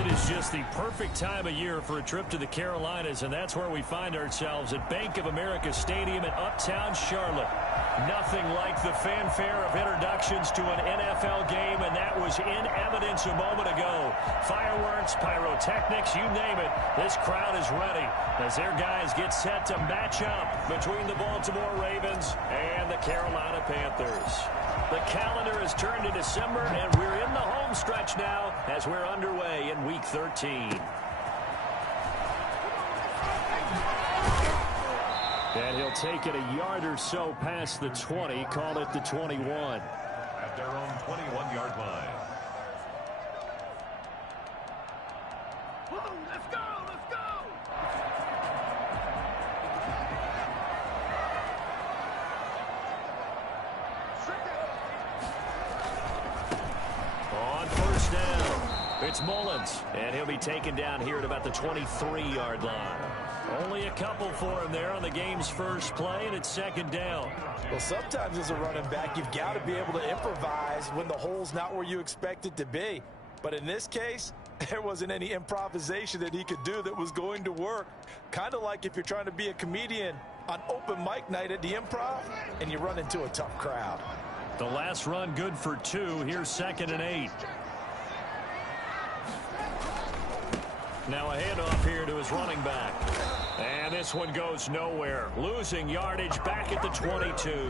It is just the perfect time of year for a trip to the Carolinas, and that's where we find ourselves at Bank of America Stadium in Uptown Charlotte. Nothing like the fanfare of introductions to an NFL game, and that was in evidence a moment ago. Fireworks, pyrotechnics, you name it. This crowd is ready as their guys get set to match up between the Baltimore Ravens and the Carolina Panthers. The calendar has turned to December, and we're in the home stretch now as we're underway in Week 13. And he'll take it a yard or so past the 20, call it the 21. At their own 21-yard line. Let's go! Let's go! On first down, it's Mullins, and he'll be taken down here at about the 23-yard line. Only a couple for him there on the game's first play, and it's second down. Well, sometimes as a running back, you've got to be able to improvise when the hole's not where you expect it to be. But in this case, there wasn't any improvisation that he could do that was going to work. Kind of like if you're trying to be a comedian on open mic night at the Improv and you run into a tough crowd. The last run good for 2. Here's 2nd and 8. Now a handoff here to his running back. And this one goes nowhere. Losing yardage back at the 22.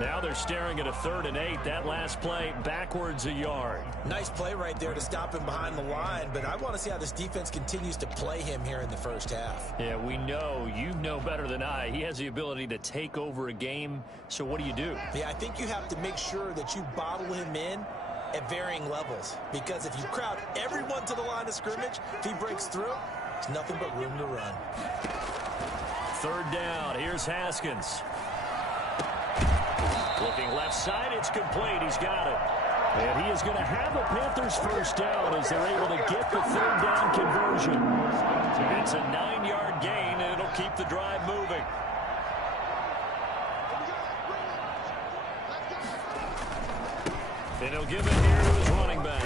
Now they're staring at a 3rd and 8. That last play backwards a yard. Nice play right there to stop him behind the line, but I want to see how this defense continues to play him here in the first half. Yeah, we know. You know better than I. He has the ability to take over a game. So what do you do? Yeah, I think you have to make sure that you bottle him in at varying levels, because if you crowd everyone to the line of scrimmage, if he breaks through, there's nothing but room to run. 3rd down. Here's Haskins. Looking left side. It's complete. He's got it. And he is going to have the Panthers first down as they're able to get the 3rd down conversion. It's a 9-yard gain, and it'll keep the drive moving. And he'll give it here to his running back.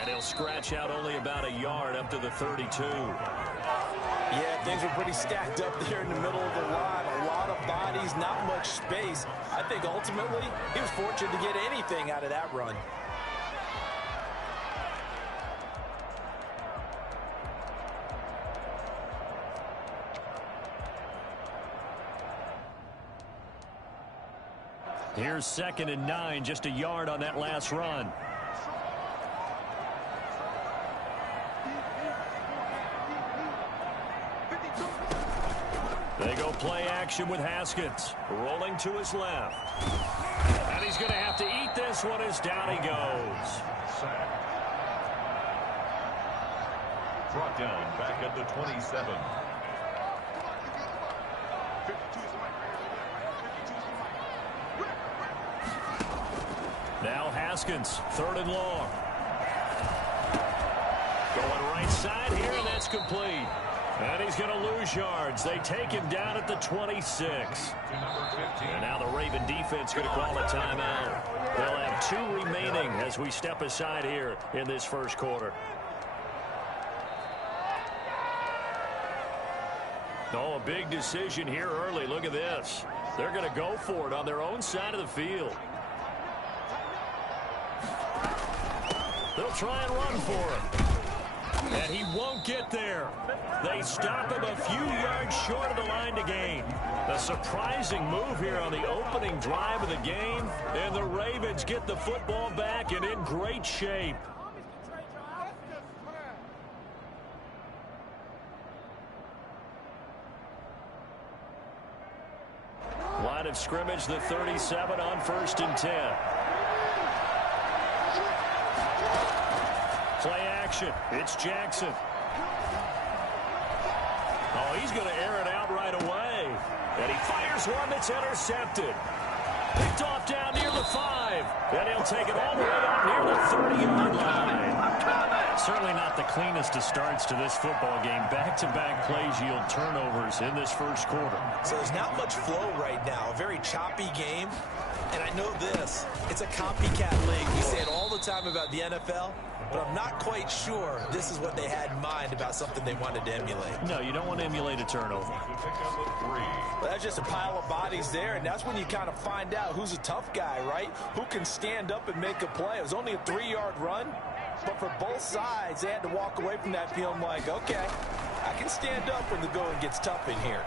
And he'll scratch out only about a yard up to the 32. Yeah, things were pretty stacked up there in the middle of the line. A lot of bodies, not much space. I think ultimately he was fortunate to get anything out of that run. Here's 2nd and 9, just a yard on that last run. They go play action with Haskins, rolling to his left. And he's going to have to eat this one as down he goes. Brought down back at the 27. Now Haskins, 3rd and long. Going right side here, and that's complete. And he's going to lose yards. They take him down at the 26. And now the Raven defense going to call a timeout. They'll have 2 remaining as we step aside here in this first quarter. Oh, a big decision here early. Look at this. They're going to go for it on their own side of the field. They'll try and run for it. And he won't get there. They stop him a few yards short of the line to gain. A surprising move here on the opening drive of the game. And the Ravens get the football back and in great shape. Line of scrimmage, the 37 on 1st and 10. Play action. It's Jackson. Oh, he's going to air it out right away. And he fires one that's intercepted. Picked off down near the 5. And he'll take it all the way out near the 30-yard line. Certainly not the cleanest of starts to this football game. Back-to-back plays yield turnovers in this first quarter. So there's not much flow right now. A very choppy game. And I know this. It's a copycat league. We say it all the time about the NFL, but I'm not quite sure this is what they had in mind about something they wanted to emulate. No, you don't want to emulate a turnover. Well, that's just a pile of bodies there, and that's when you kind of find out who's a tough guy, right? Who can stand up and make a play. It was only a 3-yard run, but for both sides, they had to walk away from that feeling like, okay, I can stand up when the going gets tough in here.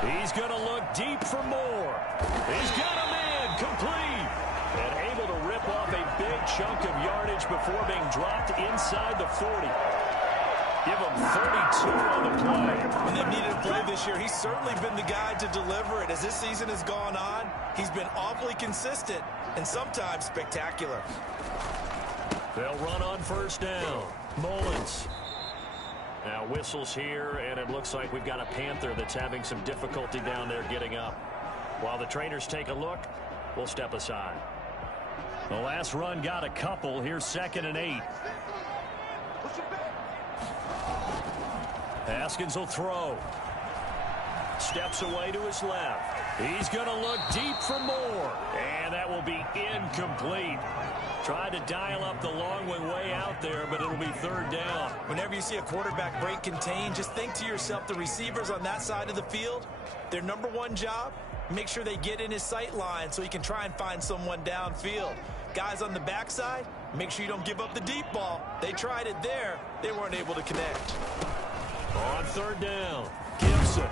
He's going to look deep for more. He's got a man complete. And able to rip off a big chunk of yardage before being dropped inside the 40. Give him 32 on the play. When they've needed a play this year, he's certainly been the guy to deliver it. As this season has gone on, he's been awfully consistent and sometimes spectacular. They'll run on first down. Mullins. Now whistles here, and it looks like we've got a Panther that's having some difficulty down there getting up. While the trainers take a look, we'll step aside. The last run got a couple. Here's 2nd and 8. Haskins will throw. Steps away to his left. He's going to look deep for more. And that will be incomplete. Tried to dial up the long way out there, but it'll be 3rd down. Whenever you see a quarterback break contain, just think to yourself, the receivers on that side of the field, their number one job, make sure they get in his sight line so he can try and find someone downfield. Guys on the backside, make sure you don't give up the deep ball. They tried it there. They weren't able to connect. On 3rd down, Gibson.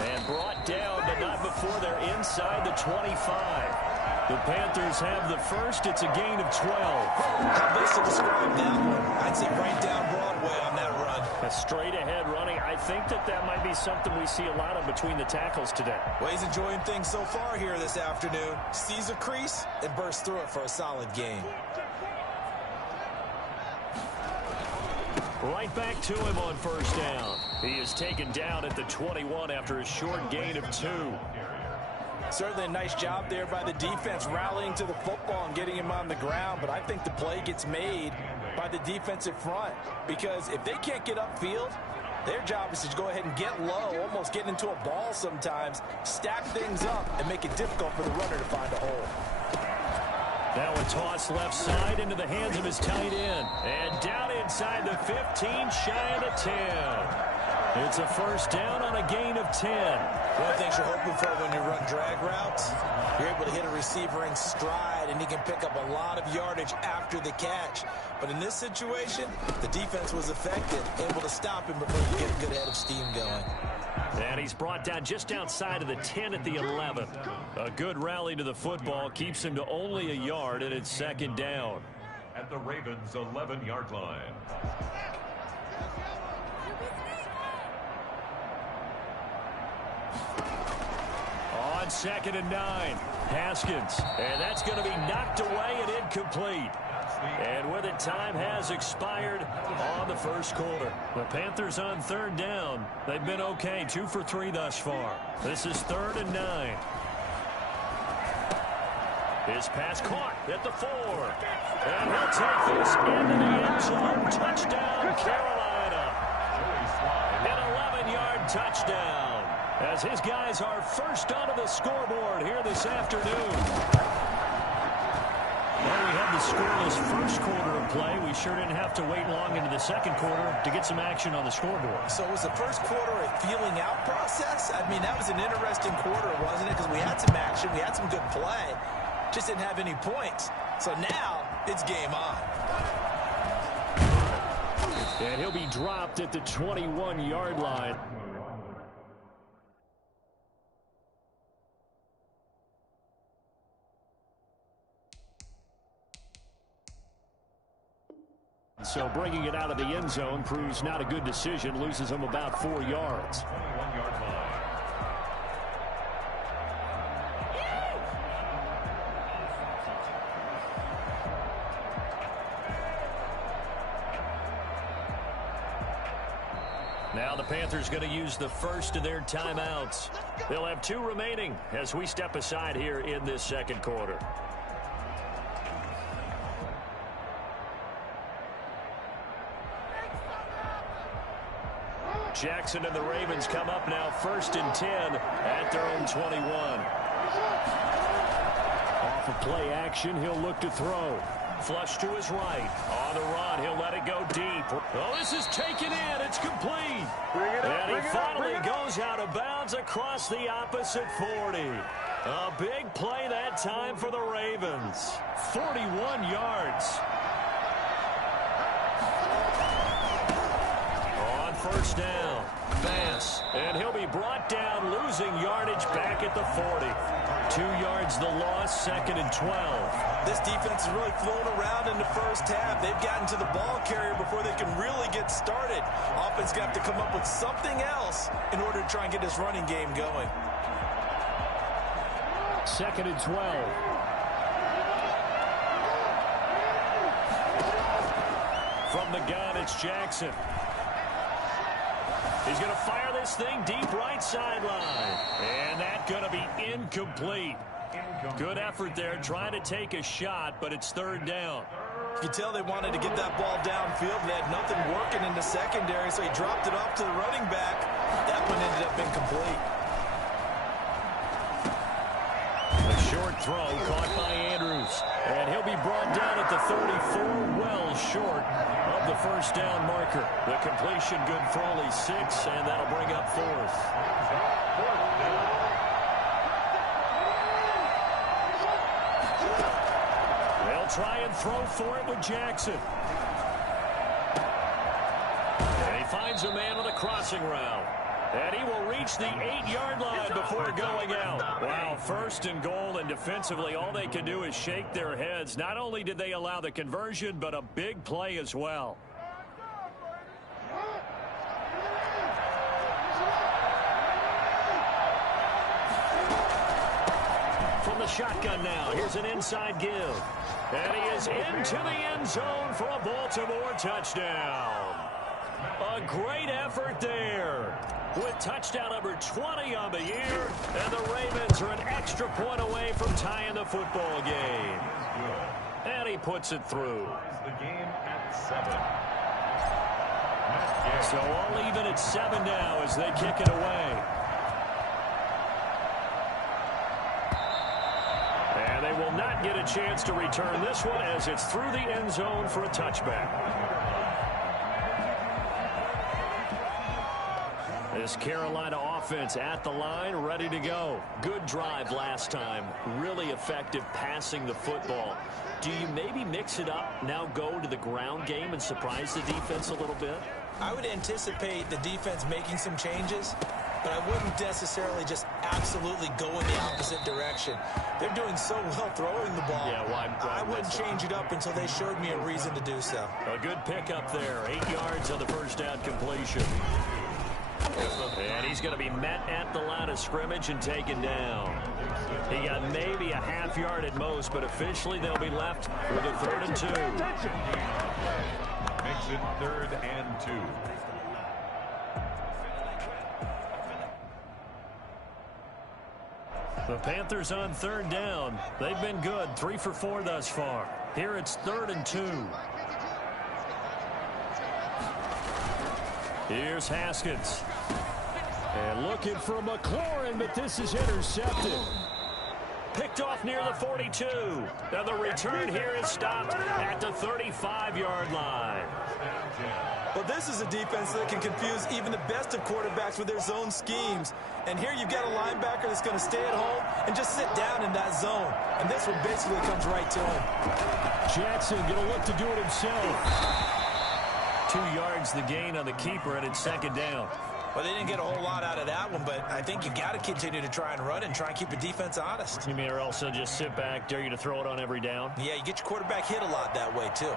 And brought down, but not before they're inside the 25. The Panthers have the first. It's a gain of 12. How best to describe that one? I'd say right down Broadway on that run. A straight-ahead running. I think that might be something we see a lot of between the tackles today. Well, he's enjoying things so far here this afternoon. Sees a crease and bursts through it for a solid gain. Right back to him on first down. He is taken down at the 21 after a short gain of 2. Certainly a nice job there by the defense rallying to the football and getting him on the ground, but I think the play gets made by the defensive front because if they can't get upfield, their job is to go ahead and get low, almost get into a ball sometimes, stack things up, and make it difficult for the runner to find a hole. Now a toss left side into the hands of his tight end. And down inside the 15, shy of the 10. It's a first down on a gain of 10. One of the things you're hoping for when you run drag routes, you're able to hit a receiver in stride, and he can pick up a lot of yardage after the catch. But in this situation, the defense was effective, able to stop him before you get a good head of steam going. And he's brought down just outside of the 10 at the 11. A good rally to the football keeps him to only a yard, and it's 2nd down. At the Ravens' 11-yard line. On 2nd and 9, Haskins. And that's going to be knocked away and incomplete. And with it, time has expired on the first quarter. The Panthers on 3rd down. They've been okay, 2 for 3 thus far. This is 3rd and 9. His pass caught at the 4. And he'll take this into the end zone. Touchdown, Carolina. An 11-yard touchdown. As his guys are first onto the scoreboard here this afternoon. Well, we had the scoreless first quarter of play. We sure didn't have to wait long into the second quarter to get some action on the scoreboard. So was the first quarter a feeling out process? I mean, that was an interesting quarter, wasn't it? Because we had some action, we had some good play, just didn't have any points. So now it's game on. And he'll be dropped at the 21-yard line. So bringing it out of the end zone proves not a good decision. Loses him about 4 yards. 21-yard line. Now the Panthers going to use the first of their timeouts. They'll have 2 remaining as we step aside here in this second quarter. Jackson and the Ravens come up now 1st and 10 at their own 21. Off of play action, he'll look to throw. Flush to his right. On the run, he'll let it go deep. Oh, this is taken in. It's complete. And he finally goes out of bounds across the opposite 40. A big play that time for the Ravens. 41 yards. On first down, Vance. And he'll be brought down, losing yardage back at the 40. 2 yards the loss, 2nd and 12. This defense is really flown around in the first half. They've gotten to the ball carrier before they can really get started. Offense going to have to come up with something else in order to try and get this running game going. 2nd and 12. From the gun, it's Jackson. He's going to fire this thing deep right sideline. And that's going to be incomplete. Good effort there, trying to take a shot, but it's 3rd down. You can tell they wanted to get that ball downfield. They had nothing working in the secondary, so he dropped it off to the running back. That one ended up incomplete. A short throw caught by Andrews. And he'll be brought down at the 34, well short of the first down marker. The completion good for only 6, and that'll bring up 4th. They'll try and throw for it with Jackson. And he finds a man on a crossing route. And he will reach the 8-yard line before going out. Wow, 1st and goal, and defensively all they can do is shake their heads. Not only did they allow the conversion, but a big play as well. From the shotgun now, here's an inside give. And he is into the end zone for a Baltimore touchdown. A great effort there. With touchdown number 20 on the year, and the Ravens are an extra point away from tying the football game. And he puts it through. The game at 7. So all even at 7 now as they kick it away. And they will not get a chance to return this one as it's through the end zone for a touchback. This Carolina offense at the line, ready to go. Good drive last time. Really effective passing the football. Do you maybe mix it up, now go to the ground game and surprise the defense a little bit? I would anticipate the defense making some changes, but I wouldn't necessarily just absolutely go in the opposite direction. They're doing so well throwing the ball. Yeah, why I wouldn't change it up until they showed me a reason to do so. A good pickup there. 8 yards on the first down completion. And he's going to be met at the line of scrimmage and taken down. He got maybe a half yard at most, but officially they'll be left with a 3rd and 2. Makes it 3rd and 2. The Panthers on 3rd down. They've been good, 3 for 4 thus far. Here it's 3rd and 2. Here's Haskins. And looking for McLaurin, but this is intercepted. Picked off near the 42. Now the return here is stopped at the 35-yard line. But this is a defense that can confuse even the best of quarterbacks with their zone schemes. And here you've got a linebacker that's going to stay at home and just sit down in that zone. And this one basically comes right to him. Jackson going to look to do it himself. 2 yards the gain on the keeper, and it's 2nd down. Well, they didn't get a whole lot out of that one, but I think you got to continue to try and run and try and keep your defense honest. You mean or also just sit back, dare you to throw it on every down? Yeah, you get your quarterback hit a lot that way, too.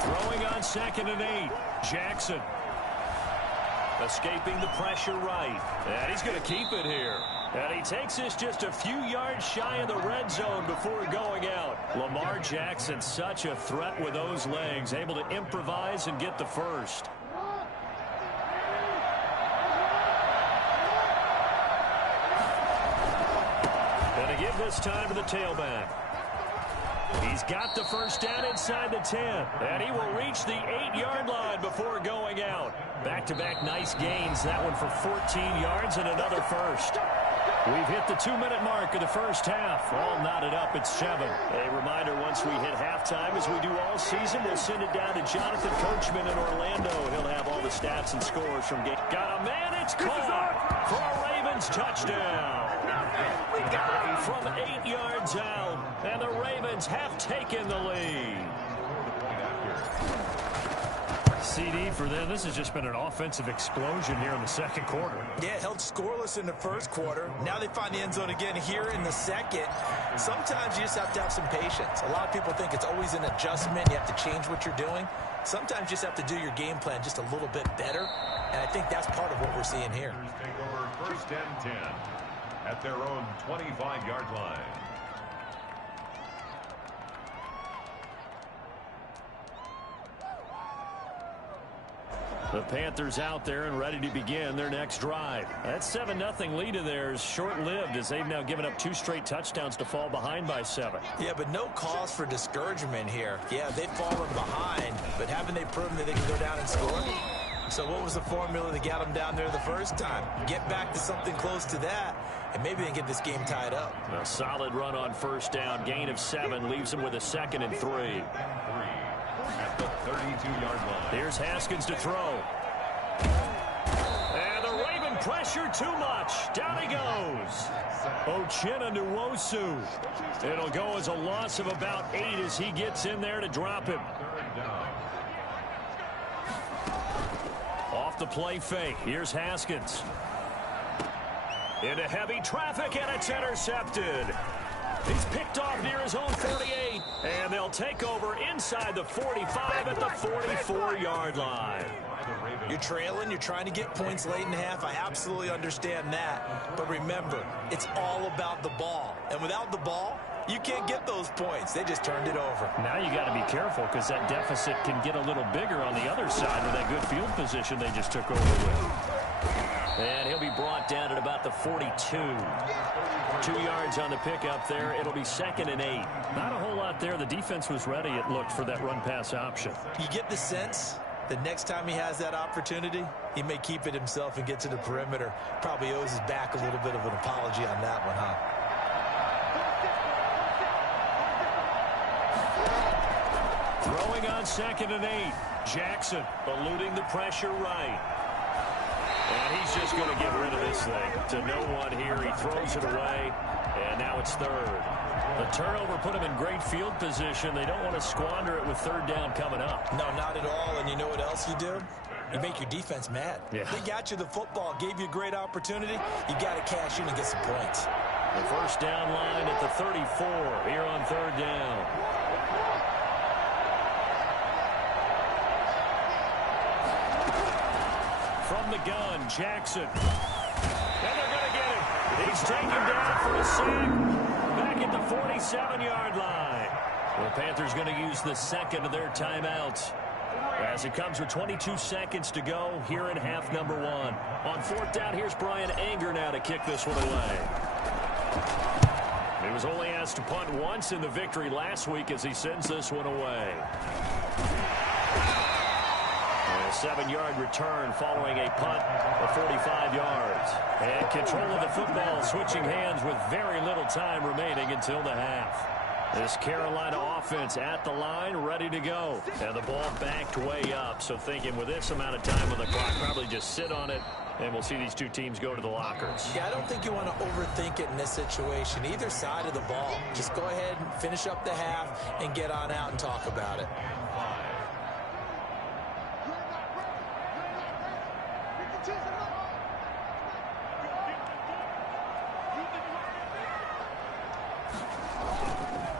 Throwing on 2nd and 8. Jackson. Escaping the pressure right. And he's going to keep it here. And he takes this just a few yards shy of the red zone before going out. Lamar Jackson, such a threat with those legs. Able to improvise and get the first. And to give this time to the tailback. He's got the first down inside the 10, and he will reach the 8-yard line before going out. Back-to-back nice gains, that one for 14 yards and another first. We've hit the 2-minute mark of the first half. All knotted up at 7. A reminder, once we hit halftime, as we do all season, we'll send it down to Jonathan Coachman in Orlando. He'll have all the stats and scores from game. Got a man, it's caught for a Ravens touchdown. From 8 yards out, and the Ravens have taken the lead. CD for them. This has just been an offensive explosion here in the second quarter. Yeah, held scoreless in the first quarter. Now they find the end zone again here in the second. Sometimes you just have to have some patience. A lot of people think it's always an adjustment. You have to change what you're doing. Sometimes you just have to do your game plan just a little bit better. And I think that's part of what we're seeing here. Take over first and 10 at their own 25-yard line. The Panthers out there and ready to begin their next drive. That 7-0 lead of theirs short-lived as they've now given up 2 straight touchdowns to fall behind by 7. Yeah, but no cause for discouragement here. Yeah, they've fallen behind, but haven't they proven that they can go down and score? So what was the formula that got them down there the first time? Get back to something close to that, and maybe they can get this game tied up. A solid run on first down. Gain of 7 leaves them with a 2nd and 3. At the 32-yard line. Here's Haskins to throw. And the Raven pressure too much. Down he goes. Uchenna Nwosu. It'll go as a loss of about 8 as he gets in there to drop him. Off the play fake. Here's Haskins. Into heavy traffic, and it's intercepted. He's picked off near his own 48, and they'll take over inside the 45 at the 44-yard line. You're trailing, you're trying to get points late in the half. I absolutely understand that. But remember, it's all about the ball. And without the ball, you can't get those points. They just turned it over. Now you got to be careful because that deficit can get a little bigger on the other side with that good field position they just took over with. And he'll be brought down at about the 42. 2 yards on the pickup there. It'll be 2nd and 8. Not a whole lot there. The defense was ready, it looked, for that run-pass option. You get the sense that next time he has that opportunity, he may keep it himself and get to the perimeter. Probably owes his back a little bit of an apology on that one, huh? Throwing on 2nd and 8. Jackson eluding the pressure right. And he's just going to get rid of this thing to no one here. He throws it away, and now it's 3rd. The turnover put him in great field position. They don't want to squander it with 3rd down coming up. No, not at all. And you know what else you do? You make your defense mad. Yeah. They got you the football, gave you a great opportunity. You got to cash in and get some points. The first down line at the 34 here on 3rd down. From the gun, Jackson. And they're going to get him. He's taken down for a sack. Back at the 47-yard line. The Panthers going to use the 2nd of their timeouts as it comes with 22 seconds to go here in half number 1. On 4th down, here's Brian Anger now to kick this one away. He was only asked to punt once in the victory last week as he sends this one away. A 7-yard return following a punt of 45 yards. And control of the football switching hands with very little time remaining until the half. This Carolina offense at the line, ready to go. And the ball backed way up. So thinking with this amount of time on the clock, probably just sit on it, and we'll see these two teams go to the lockers. Yeah, I don't think you want to overthink it in this situation. Either side of the ball. Just go ahead and finish up the half and get on out and talk about it.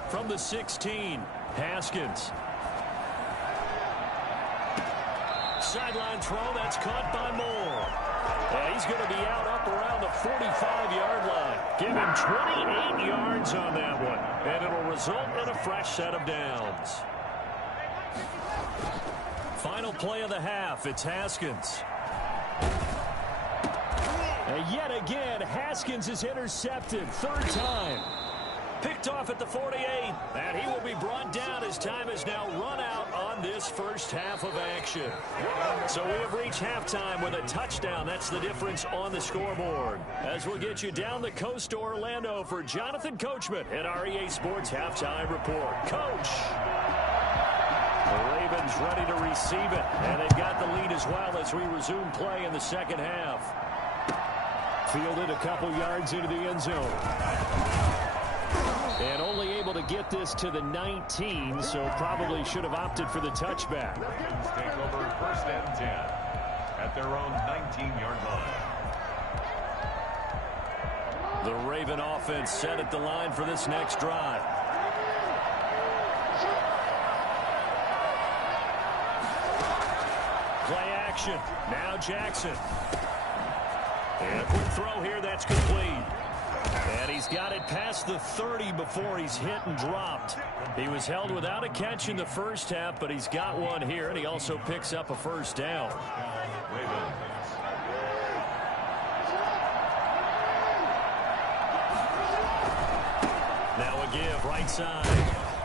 From the 16, Haskins. Sideline throw, that's caught by Moore. And he's going to be out up around the 45-yard line. Give him 28 yards on that one. And it'll result in a fresh set of downs. Final play of the half, it's Haskins. And yet again, Haskins is intercepted. 3rd time. Picked off at the 48, and he will be brought down as time has now run out on this first half of action. So we have reached halftime with a touchdown. That's the difference on the scoreboard. As we'll get you down the coast to Orlando for Jonathan Coachman at our EA Sports Halftime Report. Coach! The Ravens ready to receive it, and they've got the lead as well as we resume play in the second half. Fielded a couple yards into the end zone. And only able to get this to the 19, so probably should have opted for the touchback. Ravens take over 1st and 10 at their own 19-yard line. The Raven offense set at the line for this next drive. Play action. Now Jackson. And a quick throw here. That's complete. And he's got it past the 30 before he's hit and dropped. He was held without a catch in the first half, but he's got one here, and he also picks up a first down. Now a give, right side.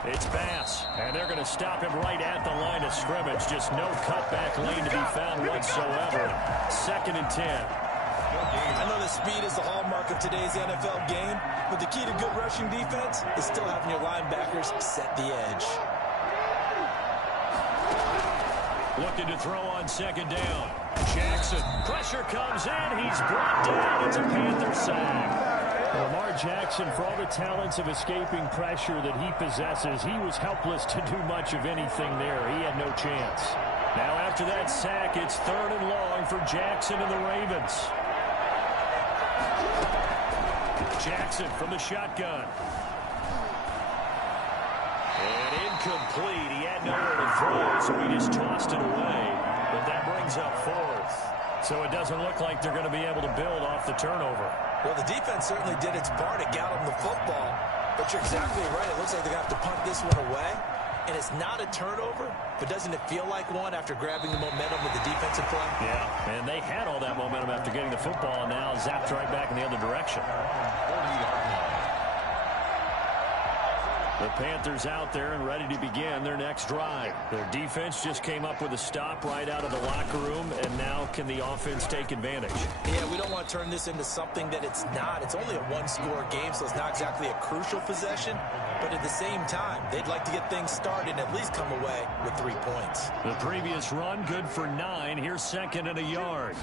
It's Bass, and they're going to stop him right at the line of scrimmage. Just no cutback lane to be found whatsoever. 2nd and 10. I know that speed is the hallmark of today's NFL game, but the key to good rushing defense is still having your linebackers set the edge. Looking to throw on 2nd down. Jackson. Pressure comes in. He's brought down. It's a Panther sack. Lamar Jackson, for all the talents of escaping pressure that he possesses, he was helpless to do much of anything there. He had no chance. Now after that sack, it's 3rd and long for Jackson and the Ravens. Jackson from the shotgun. And incomplete. He had nowhere to throw, so he just tossed it away. But that brings up 4th. So it doesn't look like they're going to be able to build off the turnover. Well, the defense certainly did its part to get them the football. But you're exactly right. It looks like they're going to have to punt this one away. And it's not a turnover, but doesn't it feel like one after grabbing the momentum with the defensive play? Yeah, and they had all that momentum after getting the football, and now zapped right back in the other direction. The Panthers out there and ready to begin their next drive. Their defense just came up with a stop right out of the locker room, and now can the offense take advantage? Yeah, we don't want to turn this into something that it's not. It's only a one-score game, so it's not exactly a crucial possession. But at the same time, they'd like to get things started and at least come away with 3 points. The previous run, good for 9. Here's 2nd and a yard.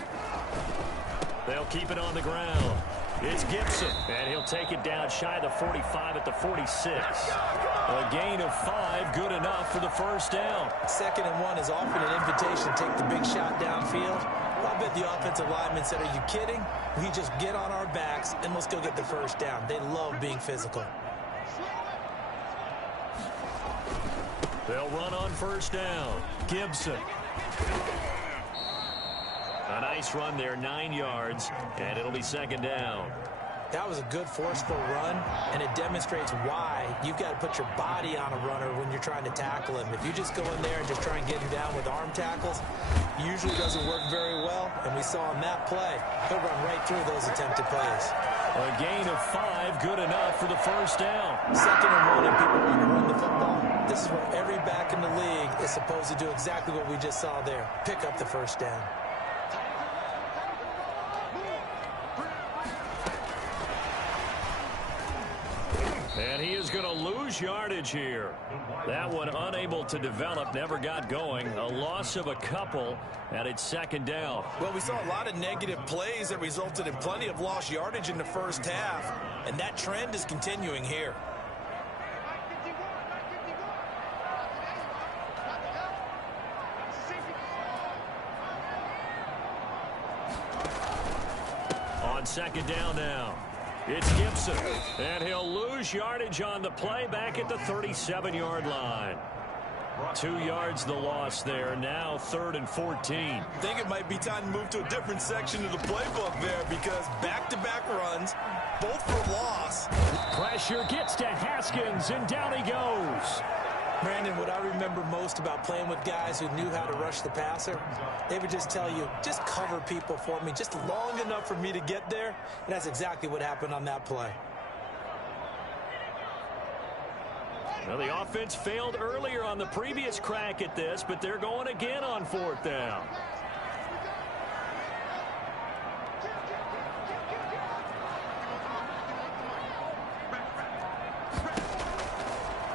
They'll keep it on the ground. It's Gibson, and he'll take it down shy of the 45 at the 46. A gain of 5, good enough for the first down. 2nd and 1 is often an invitation to take the big shot downfield. I bet the offensive lineman said, are you kidding? We just get on our backs, and let's go get the first down. They love being physical. They'll run on first down. Gibson. A nice run there, 9 yards, and it'll be 2nd down. That was a good forceful run, and it demonstrates why you've got to put your body on a runner when you're trying to tackle him. If you just go in there and just try and get him down with arm tackles, usually doesn't work very well, and we saw on that play, he'll run right through those attempted plays. A gain of 5, good enough for the first down. 2nd and 1, and people want to run the football. This is where every back in the league is supposed to do exactly what we just saw there, pick up the first down. And he is going to lose yardage here. That one unable to develop, never got going. A loss of a couple, and it's 2nd down. Well, we saw a lot of negative plays that resulted in plenty of lost yardage in the first half, and that trend is continuing here. On 2nd down now. It's Gibson, and he'll lose yardage on the play back at the 37-yard line. 2 yards the loss there. Now 3rd and 14. I think it might be time to move to a different section of the playbook there because back-to-back runs, both for loss. Pressure gets to Haskins, and down he goes. Brandon, what I remember most about playing with guys who knew how to rush the passer, they would just tell you, just cover people for me, just long enough for me to get there. And that's exactly what happened on that play. Well, the offense failed earlier on the previous crack at this, but they're going again on 4th down.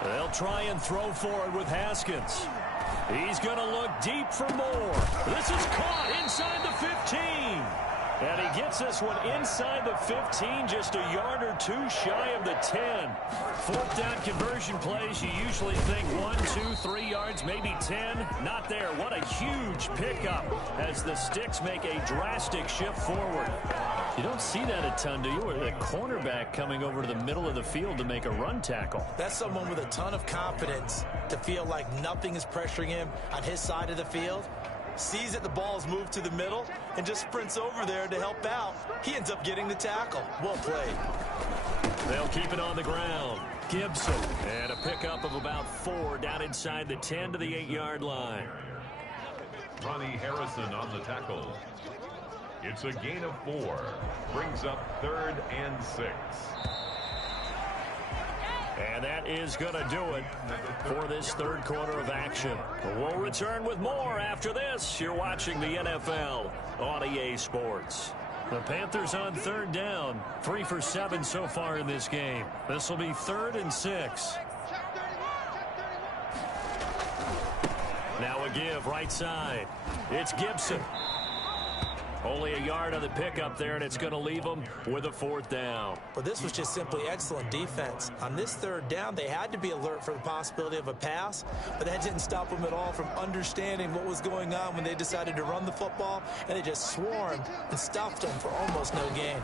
They'll try and throw forward with Haskins. He's going to look deep for more. This is caught inside the 15. And he gets this one inside the 15, just a yard or two shy of the 10. 4th down conversion plays, you usually think 1, 2, 3 yards, maybe 10. Not there. What a huge pickup as the Sticks make a drastic shift forward. You don't see that a ton, do you? Or the cornerback coming over to the middle of the field to make a run tackle. That's someone with a ton of confidence to feel like nothing is pressuring him on his side of the field. Sees that the ball is moved to the middle and just sprints over there to help out. He ends up getting the tackle. Well played. They'll keep it on the ground. Gibson. And a pickup of about 4 down inside the 10 to the 8-yard line. Ronnie Harrison on the tackle. It's a gain of 4. Brings up 3rd and 6. And that is going to do it for this 3rd quarter of action. We'll return with more after this. You're watching the NFL on EA Sports. The Panthers on 3rd down. 3 for 7 so far in this game. This will be 3rd and 6. Now a give right side. It's Gibson. Only a yard on the pickup there, and it's going to leave them with a 4th down. Well, this was just simply excellent defense. On this 3rd down, they had to be alert for the possibility of a pass, but that didn't stop them at all from understanding what was going on when they decided to run the football, and they just swarmed and stuffed them for almost no gain.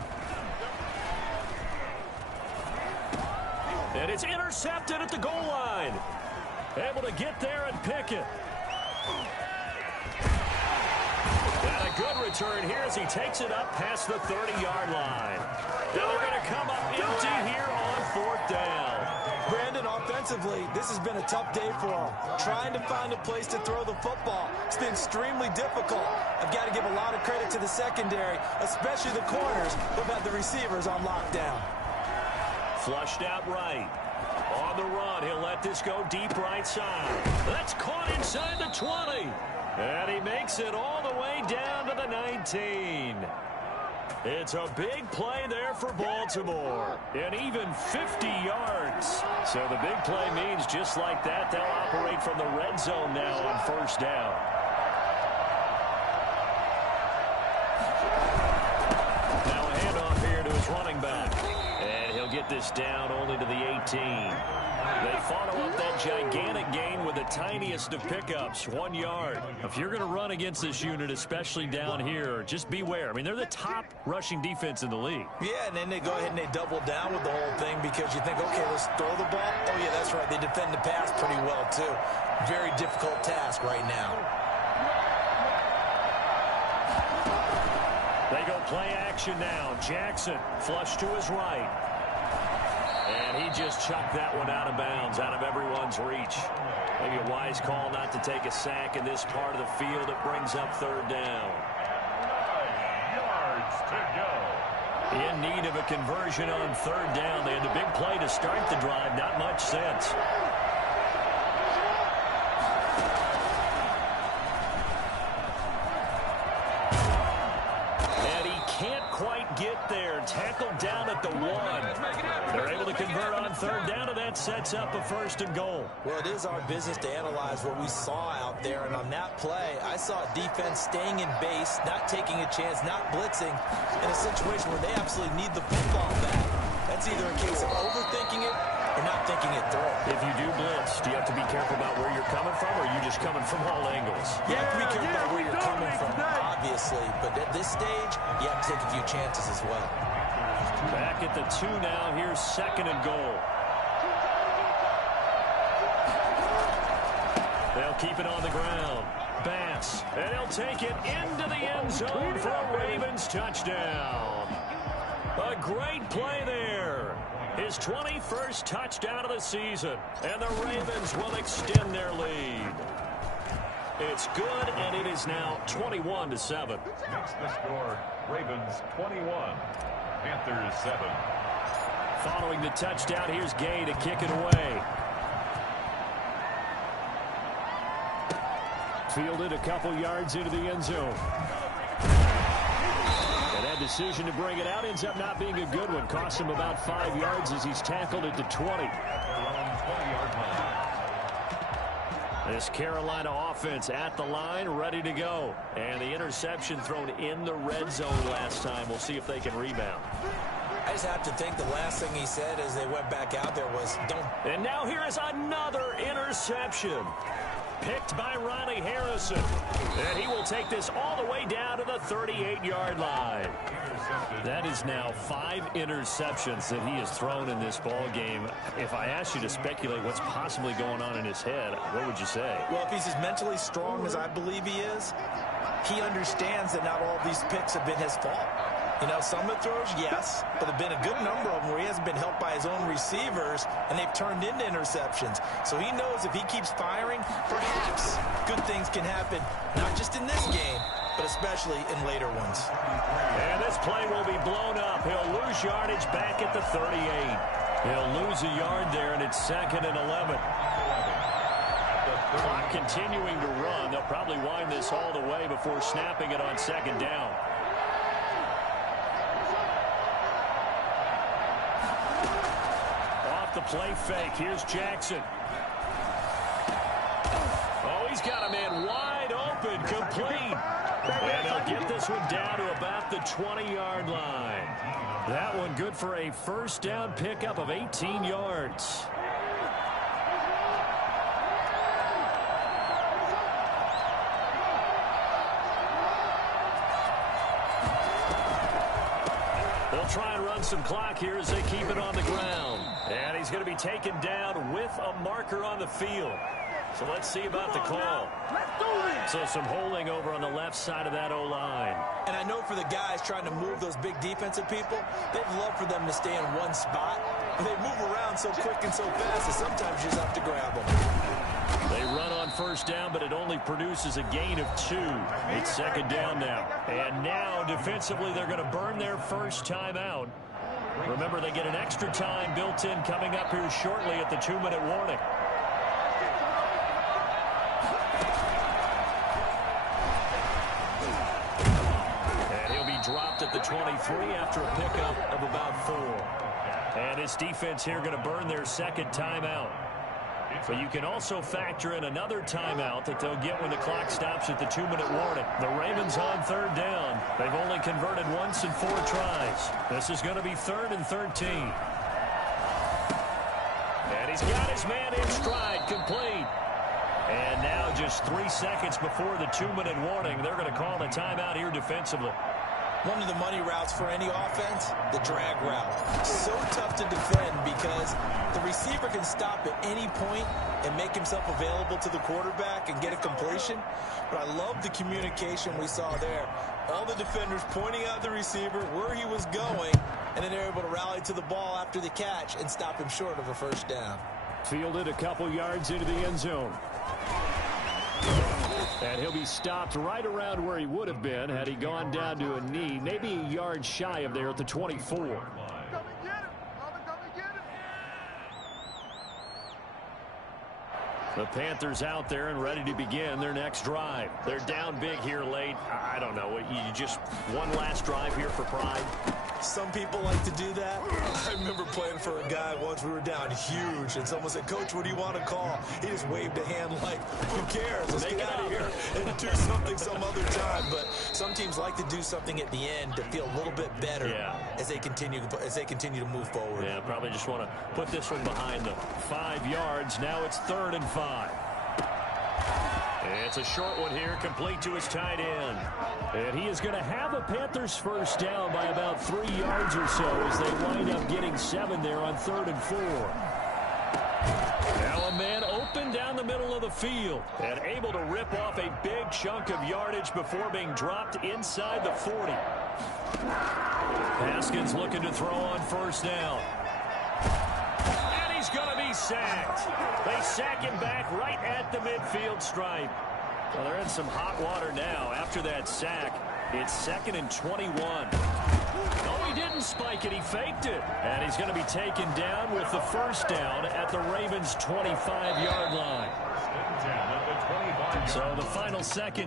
And it's intercepted at the goal line. Able to get there and pick it. And a good return here as he takes it up past the 30-yard line. Now they're going to come up empty here on 4th down. Brandon, offensively, this has been a tough day for him. Trying to find a place to throw the football. It's been extremely difficult. I've got to give a lot of credit to the secondary, especially the corners who've had the receivers on lockdown. Flushed out right. On the run, he'll let this go deep right side. That's caught inside the 20. And he makes it all the way down to the 19. It's a big play there for Baltimore. And even 50 yards. So the big play means just like that, they'll operate from the red zone now on 1st down. Now a handoff here to his running back. And he'll get this down only to the 18. They follow up that gigantic gain with the tiniest of pickups, 1 yard. If you're going to run against this unit, especially down here, just beware. I mean, they're the top rushing defense in the league. Yeah, and then they go ahead and they double down with the whole thing because you think, okay, let's throw the ball. Oh, yeah, that's right. They defend the pass pretty well, too. Very difficult task right now. They go play action now. Jackson flush to his right. And he just chucked that one out of bounds, out of everyone's reach. Maybe a wise call not to take a sack in this part of the field. It brings up 3rd down. 9 yards to go. In need of a conversion on 3rd down. They had the big play to start the drive. Not much sense. And he can't quite get there. Tackled down at the 1. They're able to convert on 3rd down, and that sets up a 1st and goal. Well, it is our business to analyze what we saw out there, and on that play, I saw defense staying in base, not taking a chance, not blitzing, in a situation where they absolutely need the football back. That's either a case of overthinking it or not thinking it through. If you do blitz, do you have to be careful about where you're coming from, or are you just coming from all angles? You have to be careful about where you're coming from, obviously, but at this stage, you have to take a few chances as well. Back at the 2 now. Here's 2nd and goal. They'll keep it on the ground. Bass. And he'll take it into the end zone for a Ravens touchdown. A great play there. His 21st touchdown of the season. And the Ravens will extend their lead. It's good, and it is now 21-7. Makes the score Ravens 21. Panthers 7. Following the touchdown, here's Gay to kick it away. Fielded a couple yards into the end zone. And that decision to bring it out ends up not being a good one. Cost him about 5 yards as he's tackled at the 20. This Carolina offense at the line, ready to go. And the interception thrown in the red zone last time. We'll see if they can rebound. I just have to think the last thing he said as they went back out there was, don't. And now here is another interception. Picked by Ronnie Harrison. And he will take this all the way down to the 38-yard line. That is now 5 interceptions that he has thrown in this ball game. If I asked you to speculate what's possibly going on in his head, what would you say? Well, if he's as mentally strong as I believe he is, he understands that not all of these picks have been his fault. You know, some of the throws, yes, but there have been a good number of them where he hasn't been helped by his own receivers, and they've turned into interceptions. So he knows if he keeps firing, perhaps good things can happen, not just in this game, but especially in later ones. And this play will be blown up. He'll lose yardage back at the 38. He'll lose a yard there, and it's 2nd and 11. Clock continuing to run. They'll probably wind this all the way before snapping it on 2nd down. The play fake. Here's Jackson. Oh, he's got a man wide open, complete. And they'll get this one down to about the 20-yard line. That one good for a first down pickup of 18 yards. They'll try and run some clock here as they keep it on the ground. And he's going to be taken down with a marker on the field. So let's see about the call. So some holding over on the left side of that O-line. And I know for the guys trying to move those big defensive people, they'd love for them to stay in one spot. But they move around so quick and so fast that sometimes you just have to grab them. They run on first down, but it only produces a gain of 2. It's 2nd down now. And now, defensively, they're going to burn their first time out. Remember, they get an extra time built in coming up here shortly at the 2-minute warning. And he'll be dropped at the 23 after a pickup of about 4. And this defense here going to burn their 2nd timeout. But you can also factor in another timeout that they'll get when the clock stops at the 2-minute warning. The Ravens on 3rd down. They've only converted once in 4 tries. This is going to be 3rd and 13. And he's got his man in stride, complete. And now just 3 seconds before the 2-minute warning, they're going to call a timeout here defensively. One of the money routes for any offense, the drag route. So tough to defend because the receiver can stop at any point and make himself available to the quarterback and get a completion. But I love the communication we saw there. All the defenders pointing out the receiver, where he was going, and then they're able to rally to the ball after the catch and stop him short of a first down. Fielded a couple yards into the end zone. And he'll be stopped right around where he would have been had he gone down to a knee, maybe a yard shy of there at the 24. The Panthers out there and ready to begin their next drive. They're down big here late. I don't know. You just one last drive here for pride. Some people like to do that. I remember playing for a guy once. We were down huge, and someone said, "Coach, what do you want to call?" He just waved a hand like, "Who cares? Let's get out of here and do something some other time." But some teams like to do something at the end to feel a little bit better as they continue to move forward. Yeah, probably just want to put this one behind them. 5 yards. Now it's 3rd and 5. It's a short one here, complete to his tight end. And he is going to have a Panthers first down by about 3 yards or so as they wind up getting 7 there on 3rd and 4. Now a man open down the middle of the field and able to rip off a big chunk of yardage before being dropped inside the 40. Haskins looking to throw on first down. And he's going to be sacked. They sack him back right at the midfield stripe. Well, they're in some hot water now after that sack. It's 2nd and 21. No, he didn't spike it. He faked it. And he's going to be taken down with the first down at the Ravens' 25-yard line. and 10 at the 25-yard line. So the final second.